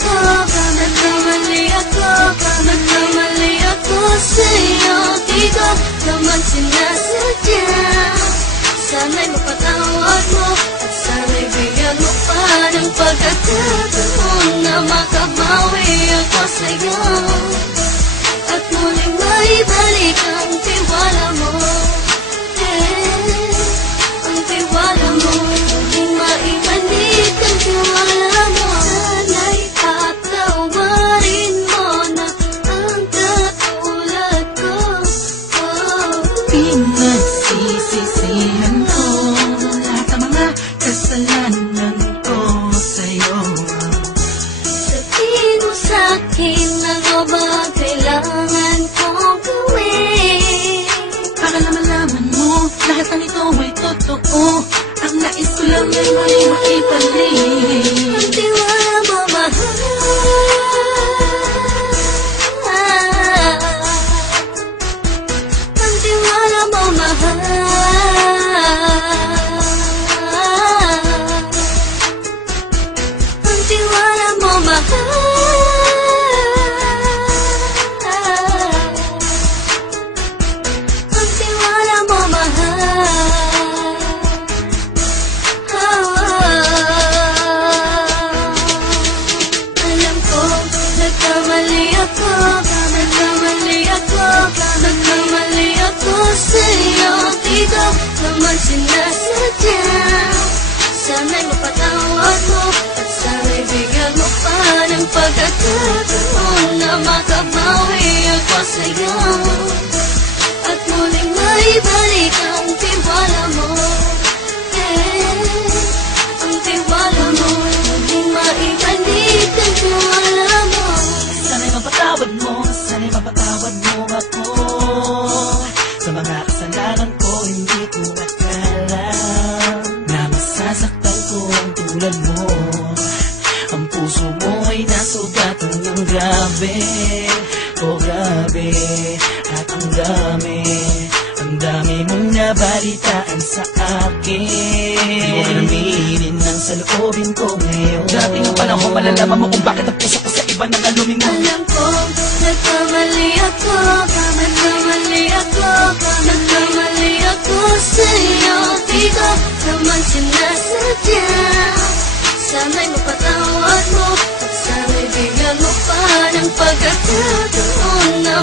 ako, nagkamali ako, nagkamali ako sa'yo. Di ko naman sinasadya. Sana'y mapatawad mo at sana'y bigyan mo pa ng pagkakataon na makabawi ako sa'yo. At muling maibalik ang tiwala mo. Ang tiwala mo, muling maibalik ang tiwala mo. Sana'y patawarin mo na ang katulad ko. Pinagsisisihan ko lahat ng mga kasalanan ko sa'yo. Sabihin mo sa'kin ano ba kailangan kong gawin Para na malaman mo lahat ng ito ay totoo. Ang nais ko lang ay muli makibalik. ang tiwala mo, mahal. Ang tiwala mo, mahal. Ang tiwala mo, mahal. Ang tiwala mo, mahal. Alam ko, nagkamali ako, nagkamali ako, nagkamali ako sa'yo. Di ko naman sinasadya. Sana'y mapatawad mo at sana'y bigyan mo pa ng pagkakataon na makabawi ako sa'yo. At muling maibalik ang tiwala mo. Ang tiwala mo, muling maibalik ang tiwala mo. Sana'y mapatawad mo ako sa mga kasalanan ko. Hindi ko akala na masasaktan ko ang tulad mo. Ang puso mo ay nasugatan ng grabe, oh grabe. At ang dami mong nabalitaan sa akin. Di mo kinaminin ang saloobin ko ngayon. Dating ang panahon, malalaman mo kung bakit ang puso ko sa iba nang aluming mo. Alam ko, nagkamali ako, nagkamali ako, nagkamali ako sa'yo. Di ko naman sinasadya. Sana'y mapatawad mo at sana'y bigyan mo pa ng pagkakataon na